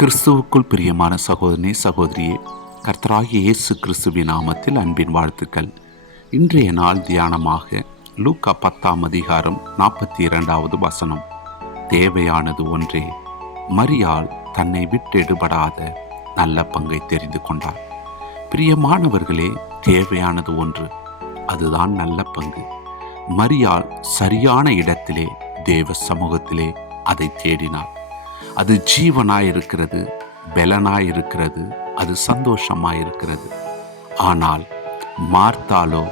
கிறிஸ்துவுக்குள் பிரியமான சகோதரனே சகோதரியே, கர்த்தராகிய இயேசு கிறிஸ்துவின் நாமத்தில் அன்பின் வாழ்த்துக்கள். இன்றைய நாள் தியானமாக லூக்கா 10:42 வசனம். தேவையானது ஒன்றே. மரியாள் தன்னை விட்டெடுபடாத நல்ல பங்கை தெரிந்து கொண்டார். பிரியமானவர்களே, தேவையானது ஒன்று, அதுதான் நல்ல பங்கு. மரியாள் சரியான இடத்திலே, தேவ சமூகத்திலே அதை தேடினார். அது ஜீவனாயிருக்கிறது, பலனாயிருக்கிறது, அது சந்தோஷமாயிருக்கிறது. ஆனால் மார்த்தாளோ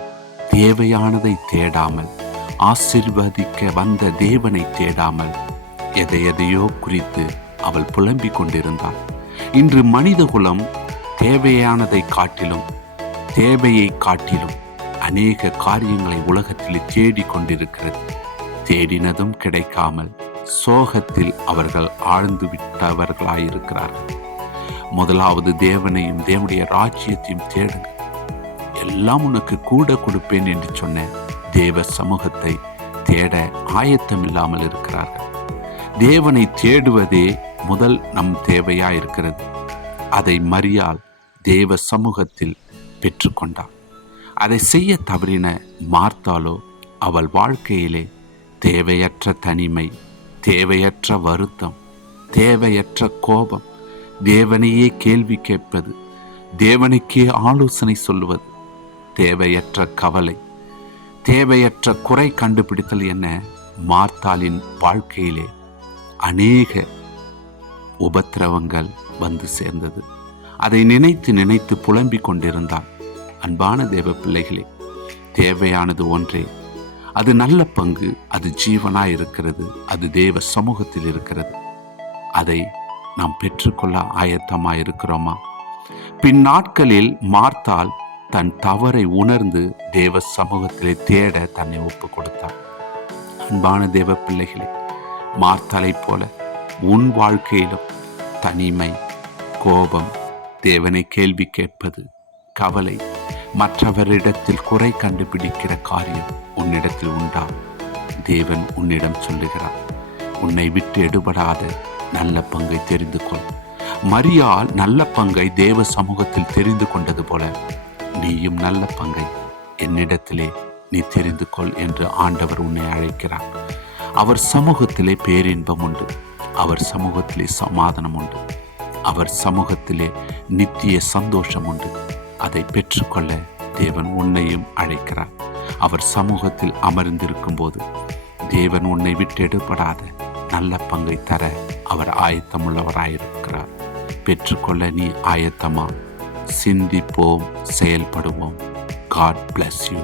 தேவையானதை தேடாமல், ஆசீர்வதிக்க வந்த தேவனை தேடாமல் எதையோ குறித்து அவள் புலம்பிக் கொண்டிருந்தாள். இன்று மனிதகுலம் தேவையானதை காட்டிலும், தேவையை காட்டிலும் அநேக காரியங்களை உலகத்தில் தேடிக்கொண்டிருக்கிறது. தேடினதும் கிடைக்காமல் சோகத்தில் அவர்கள் ஆழ்ந்து விட்டவர்களாயிருக்கிறார்கள். முதலாவது தேவனையும் தேவனுடைய ராஜ்யத்தையும் தேடுங்க, எல்லாம் உனக்கு கூட கொடுப்பேன் என்று சொன்ன தேவ சமூகத்தை தேட ஆயத்தமில்லாமல் இருக்கிறார்கள். தேவனை தேடுவதே முதல் நம் தேவையாயிருக்கிறது. அதை மரியாள் தேவ சமூகத்தில் பெற்றுக்கொண்டாள். அதை செய்ய தவறின மார்த்தாளோ அவள் வாழ்க்கையிலே தேவையற்ற தனிமை, தேவையற்ற வருத்தம், தேவையற்ற கோபம், தேவனையே கேள்வி கேட்பது, தேவனுக்கே ஆலோசனை சொல்லுவது, தேவையற்ற கவலை, தேவையற்ற குறை கண்டுபிடித்தல் என மார்த்தாளின் வாழ்க்கையிலே அநேக உபத்திரவங்கள் வந்து சேர்ந்தது. அதை நினைத்து நினைத்து புலம்பிக் கொண்டிருந்தாள். அன்பான தேவ பிள்ளைகளே, தேவையானது ஒன்றே. அது நல்ல பங்கு, அது ஜீவனாயிருக்கிறது, அது தேவ சமூகத்தில் இருக்கிறது. அதை நாம் பெற்றுக்கொள்ள ஆயத்தமாயிருக்கிறோமா? பின் நாட்களில் மார்த்தாள் தன் தவறை உணர்ந்து தேவ சமூகத்திலே தேட தன்னை ஒப்பு கொடுத்தாள். அன்பான தேவ பிள்ளைகளே, மார்த்தாளைப் போல உன் வாழ்க்கையிலும் தனிமை, கோபம், தேவனை கேள்வி கேட்பது, கவலை, மற்றவரிடத்தில் குறை கண்டுபிடிக்கிற காரியம் உன்னிடத்தில் உண்டா? தேவன் உன்னிடம் சொல்லுகிறார், உன்னை விட்டு எடுபடாத நல்ல பங்கை தெரிந்து கொள். மரியாள் நல்ல பங்கை தேவ சமூகத்தில் தெரிந்து கொண்டது போல நீயும் நல்ல பங்கை என்னிடத்திலே நீ தெரிந்து கொள் என்று ஆண்டவர் உன்னை அழைக்கிறார். அவர் சமூகத்திலே பேரின்பம் உண்டு, அவர் சமூகத்திலே சமாதானம் உண்டு, அவர் சமூகத்திலே நித்திய சந்தோஷம் உண்டு. அதை பெற்றுக்கொள்ள தேவன் உன்னையும் அழைக்கிறார். அவர் சமூகத்தில் அமர்ந்திருக்கும் போது தேவன் உன்னை விட்டு எடுபடாத நல்ல பங்கை தர அவர் ஆயத்தமுள்ளவராயிருக்கிறார். பெற்றுக்கொள்ள நீ ஆயத்தமா? சிந்திப்போம், செயல்படுவோம். God bless you.